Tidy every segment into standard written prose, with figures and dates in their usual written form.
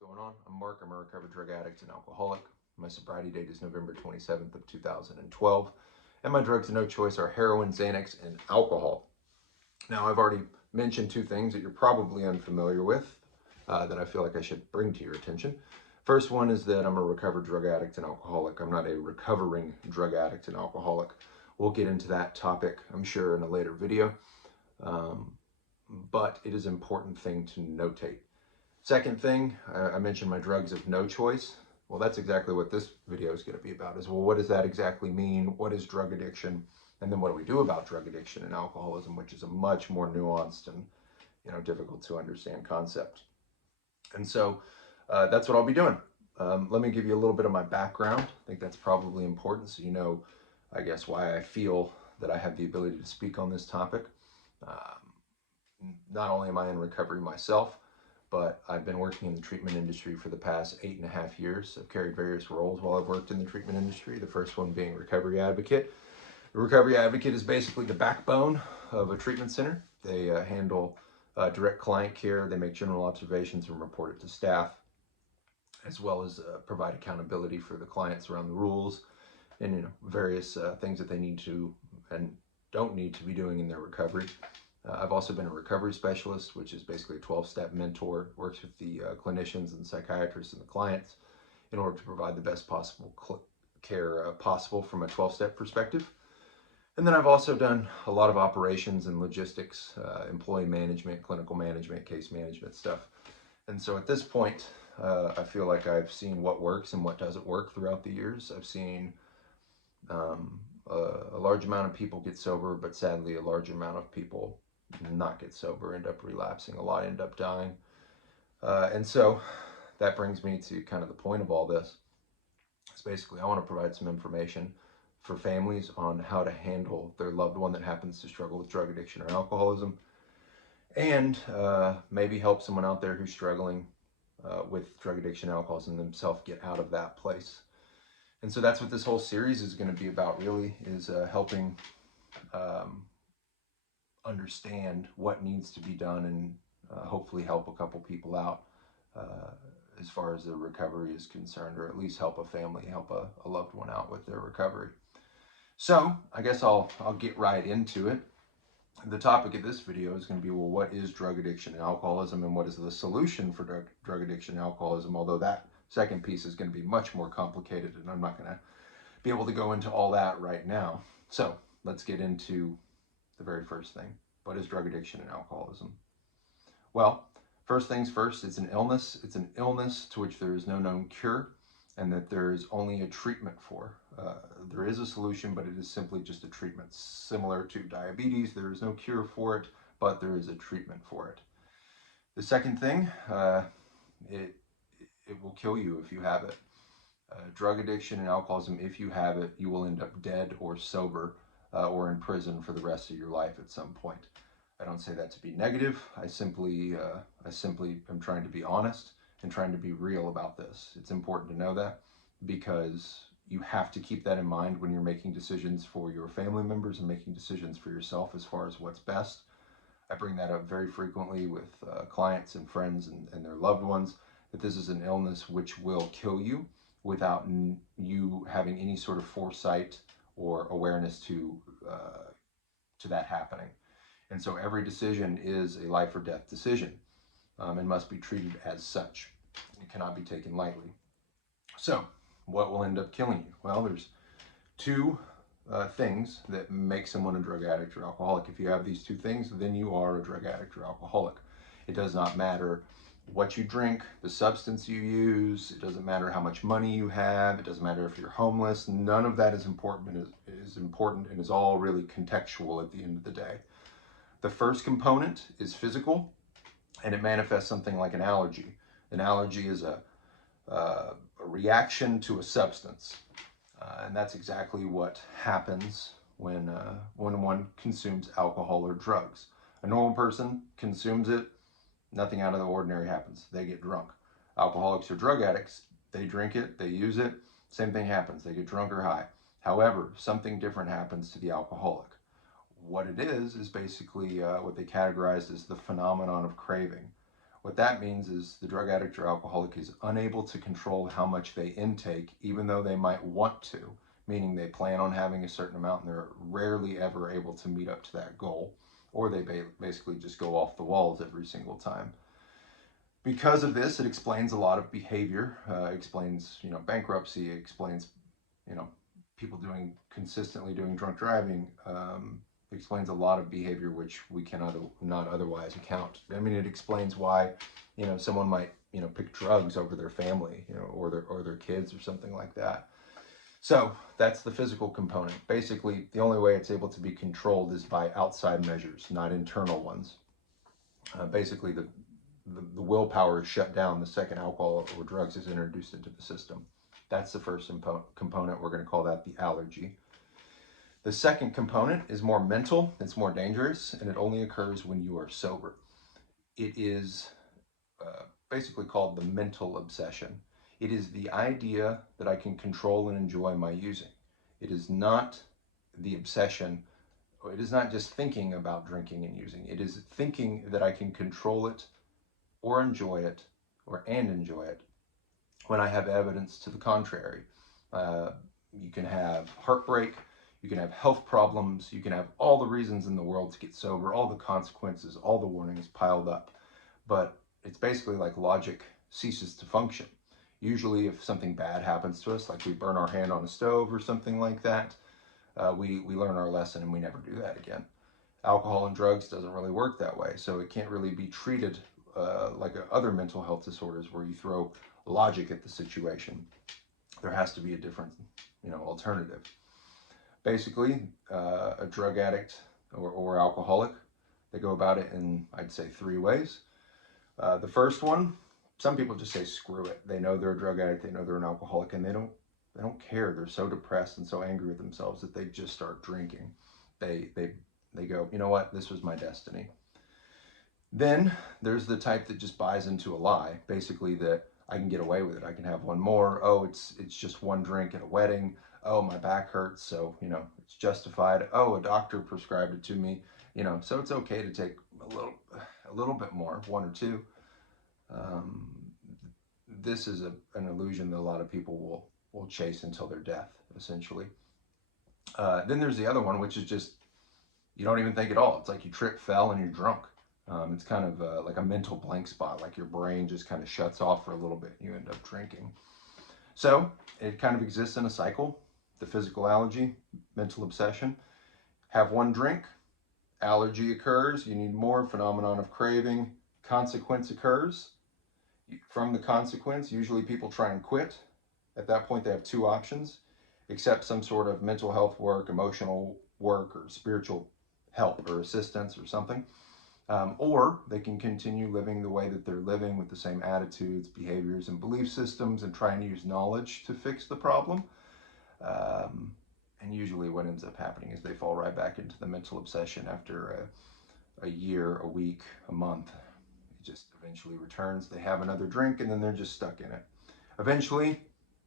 Going on? I'm Mark. I'm a recovered drug addict and alcoholic. My sobriety date is November 27th of 2012. And my drugs of no choice are heroin, Xanax, and alcohol. Now, I've already mentioned two things that you're probably unfamiliar with that I feel like I should bring to your attention. First one is that I'm a recovered drug addict and alcoholic. I'm not a recovering drug addict and alcoholic. We'll get into that topic, I'm sure, in a later video. But it is an important thing to notate. Second thing, I mentioned my drugs of no choice. Well, that's exactly what this video is going to be about is, well, what does that exactly mean? What is drug addiction? And then what do we do about drug addiction and alcoholism, which is a much more nuanced and, difficult to understand concept. And so that's what I'll be doing. Let me give you a little bit of my background. I think that's probably important so you know, I guess, why I feel that I have the ability to speak on this topic. Not only am I in recovery myself, but I've been working in the treatment industry for the past 8.5 years. I've carried various roles while I've worked in the treatment industry, the first one being recovery advocate. The recovery advocate is basically the backbone of a treatment center. They handle direct client care, they make general observations and report it to staff, as well as provide accountability for the clients around the rules and various things that they need to and don't need to be doing in their recovery. I've also been a recovery specialist, which is basically a 12-step mentor, works with the clinicians and psychiatrists and the clients in order to provide the best possible care possible from a 12-step perspective. And then I've also done a lot of operations and logistics, employee management, clinical management, case management stuff. And so at this point, I feel like I've seen what works and what doesn't work throughout the years. I've seen a large amount of people get sober, but sadly a large amount of people not get sober, end up relapsing, a lot end up dying. And so that brings me to kind of the point of all this. It's basically I want to provide some information for families on how to handle their loved one that happens to struggle with drug addiction or alcoholism, and maybe help someone out there who's struggling with drug addiction and alcoholism themselves get out of that place. And so that's what this whole series is going to be about, really, is helping understand what needs to be done and hopefully help a couple people out as far as their recovery is concerned, or at least help a family, help a loved one out with their recovery. So I guess I'll get right into it. The topic of this video is going to be, well, what is drug addiction and alcoholism, and what is the solution for drug addiction and alcoholism? Although that second piece is going to be much more complicated, and I'm not going to be able to go into all that right now. So let's get into the very first thing. What is drug addiction and alcoholism? Well, first things first, it's an illness. It's an illness to which there is no known cure, and that there is only a treatment for. There is a solution, but it is simply just a treatment. Similar to diabetes, there is no cure for it, but there is a treatment for it. The second thing, it will kill you if you have it. Drug addiction and alcoholism, if you have it, you will end up dead or sober or in prison for the rest of your life at some point. I don't say that to be negative. I simply am trying to be honest and trying to be real about this. It's important to know that, because you have to keep that in mind when you're making decisions for your family members and making decisions for yourself as far as what's best. I bring that up very frequently with clients and friends and their loved ones, that this is an illness which will kill you without you having any sort of foresight or awareness to that happening. And so every decision is a life or death decision and must be treated as such. It cannot be taken lightly. So what will end up killing you? Well, there's two things that make someone a drug addict or alcoholic. If you have these two things, then you are a drug addict or alcoholic. It does not matter what you drink, the substance you use. It doesn't matter how much money you have. It doesn't matter if you're homeless. None of that is important. Is important and is all really contextual at the end of the day. The first component is physical, and it manifests something like an allergy. An allergy is a reaction to a substance, and that's exactly what happens when one consumes alcohol or drugs. A normal person consumes it, nothing out of the ordinary happens. They get drunk. Alcoholics or drug addicts, they drink it, they use it, same thing happens. They get drunk or high. However, something different happens to the alcoholic. What it is basically what they categorized as the phenomenon of craving, What that means is the drug addict or alcoholic is unable to control how much they intake, even though they might want to, meaning they plan on having a certain amount and they're rarely ever able to meet up to that goal, or they basically just go off the walls every single time. Because of this, it explains a lot of behavior, explains, bankruptcy, explains, you know, people consistently doing drunk driving, explains a lot of behavior which we cannot not otherwise account. I mean, it explains why, someone might, pick drugs over their family, or their kids or something like that. So that's the physical component. Basically, the only way it's able to be controlled is by outside measures, not internal ones. Basically, the willpower is shut down the second alcohol or drugs is introduced into the system. That's the first component. We're going to call that the allergy. The second component is more mental. It's more dangerous, and it only occurs when you are sober. It is basically called the mental obsession. It is the idea that I can control and enjoy my using. It is not the obsession. It is not just thinking about drinking and using. It is thinking that I can control it or enjoy it, and enjoy it when I have evidence to the contrary. You can have heartbreak, you can have health problems, you can have all the reasons in the world to get sober, all the consequences, all the warnings piled up. But it's basically like logic ceases to function. Usually if something bad happens to us, like we burn our hand on a stove or something like that, we learn our lesson and we never do that again. Alcohol and drugs doesn't really work that way, so it can't really be treated like other mental health disorders where you throw logic at the situation. There has to be a different, alternative. Basically, a drug addict or alcoholic, they go about it in, I'd say, 3 ways. The first one, some people just say screw it. They know they're a drug addict, they know they're an alcoholic, and they don't care. They're so depressed and so angry with themselves that they just start drinking. They go, you know what, this was my destiny. Then there's the type that just buys into a lie, basically that I can get away with it. I can have one more. Oh, it's just one drink at a wedding. Oh, my back hurts, so it's justified. Oh, a doctor prescribed it to me, so it's okay to take a little bit more, 1 or 2. This is an illusion that a lot of people will chase until their death, essentially. Then there's the other one, which is just you don't even think at all. It's like you trip, fell, and you're drunk. It's kind of like a mental blank spot, like your brain just kind of shuts off for a little bit and you end up drinking. So it kind of exists in a cycle. The physical allergy, mental obsession. Have one drink, allergy occurs, you need more, phenomenon of craving, consequence occurs. From the consequence, usually people try and quit. At that point, they have 2 options: accept some sort of mental health work, emotional work, or spiritual help or assistance or something. Or they can continue living the way that they're living with the same attitudes, behaviors, and belief systems and try and use knowledge to fix the problem. And usually what ends up happening is they fall right back into the mental obsession after a year, a week, a month. It just eventually returns. They have another drink and then they're just stuck in it. Eventually,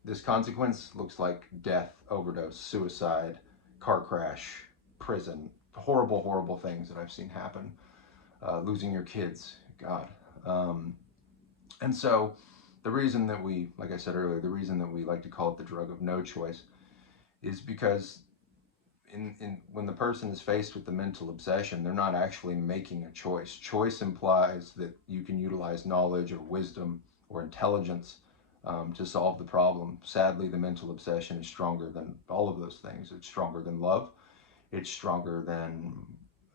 this consequence looks like death, overdose, suicide, car crash, prison, horrible, horrible things that I've seen happen. Losing your kids, God. And so the reason that we, like I said earlier, the reason that we like to call it the drug of no choice is because when the person is faced with the mental obsession, they're not actually making a choice. Choice implies that you can utilize knowledge or wisdom or intelligence to solve the problem. Sadly, the mental obsession is stronger than all of those things. It's stronger than love. It's stronger than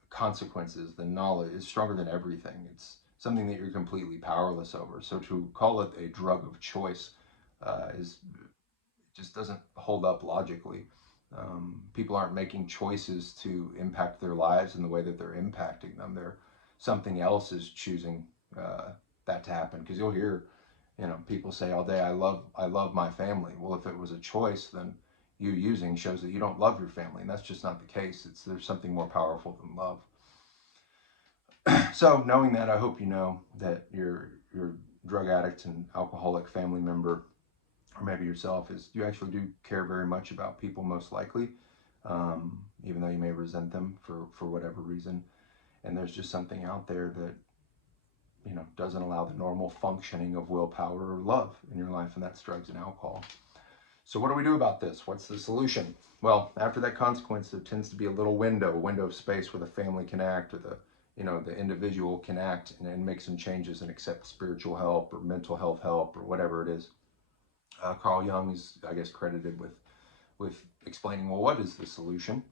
consequences, than knowledge. It's stronger than everything. It's something that you're completely powerless over. So to call it a drug of choice just doesn't hold up logically. People aren't making choices to impact their lives in the way that they're impacting them. Something else is choosing that to happen. Because you'll hear, people say all day, I love my family. Well, if it was a choice, then you using shows that you don't love your family, and that's just not the case. There's something more powerful than love. So knowing that, I hope you know that your drug addict and alcoholic family member, or maybe yourself, you actually do care very much about people, most likely, even though you may resent them for whatever reason. And there's just something out there that doesn't allow the normal functioning of willpower or love in your life, and that's drugs and alcohol. So what do we do about this? What's the solution? Well, after that consequence, there tends to be a little window of space where the family can act, or the individual can act and make some changes and accept spiritual help or mental health help or whatever it is. Carl Jung is, I guess, credited with explaining, well, what is the solution?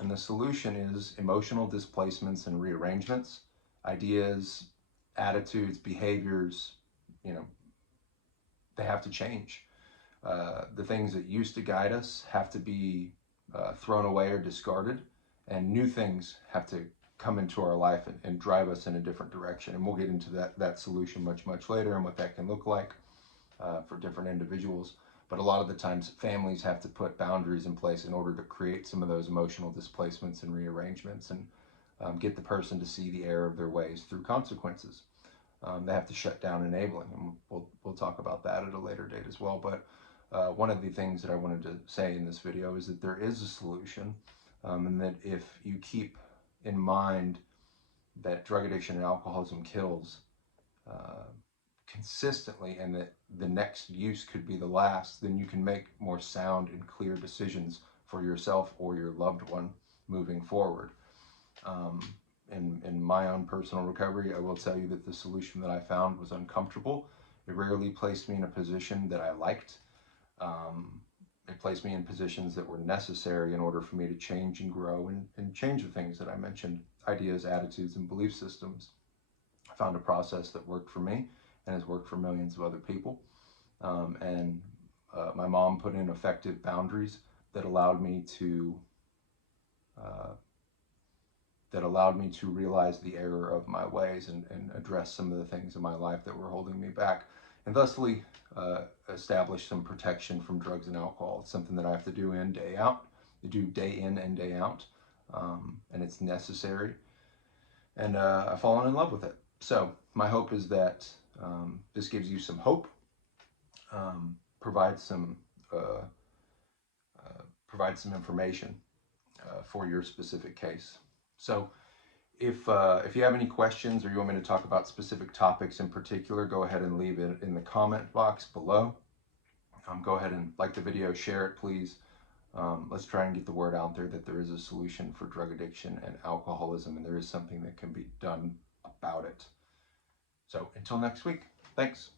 And the solution is emotional displacements and rearrangements, ideas, attitudes, behaviors, they have to change. The things that used to guide us have to be thrown away or discarded, and new things have to come into our life and drive us in a different direction. And we'll get into that solution much later and what that can look like for different individuals. But a lot of the times families have to put boundaries in place in order to create some of those emotional displacements and rearrangements, and get the person to see the error of their ways through consequences. They have to shut down enabling, and we'll talk about that at a later date as well. But one of the things that I wanted to say in this video is that there is a solution, and that if you keep in mind that drug addiction and alcoholism kills consistently, and that the next use could be the last, then you can make more sound and clear decisions for yourself or your loved one moving forward. In my own personal recovery, I will tell you that the solution that I found was uncomfortable. It rarely placed me in a position that I liked. It placed me in positions that were necessary in order for me to change and grow and change the things that I mentioned: ideas, attitudes, and belief systems. I found a process that worked for me and has worked for millions of other people. My mom put in effective boundaries that allowed me to realize the error of my ways and address some of the things in my life that were holding me back, and thusly establish some protection from drugs and alcohol. It's something that I have to do day in and day out, and it's necessary, and I've fallen in love with it. So my hope is that this gives you some hope, provides some information for your specific case. So if you have any questions, or you want me to talk about specific topics in particular, go ahead and leave it in the comment box below. Go ahead and like the video, share it, please. Let's try and get the word out there that there is a solution for drug addiction and alcoholism, and there is something that can be done about it. So until next week, thanks.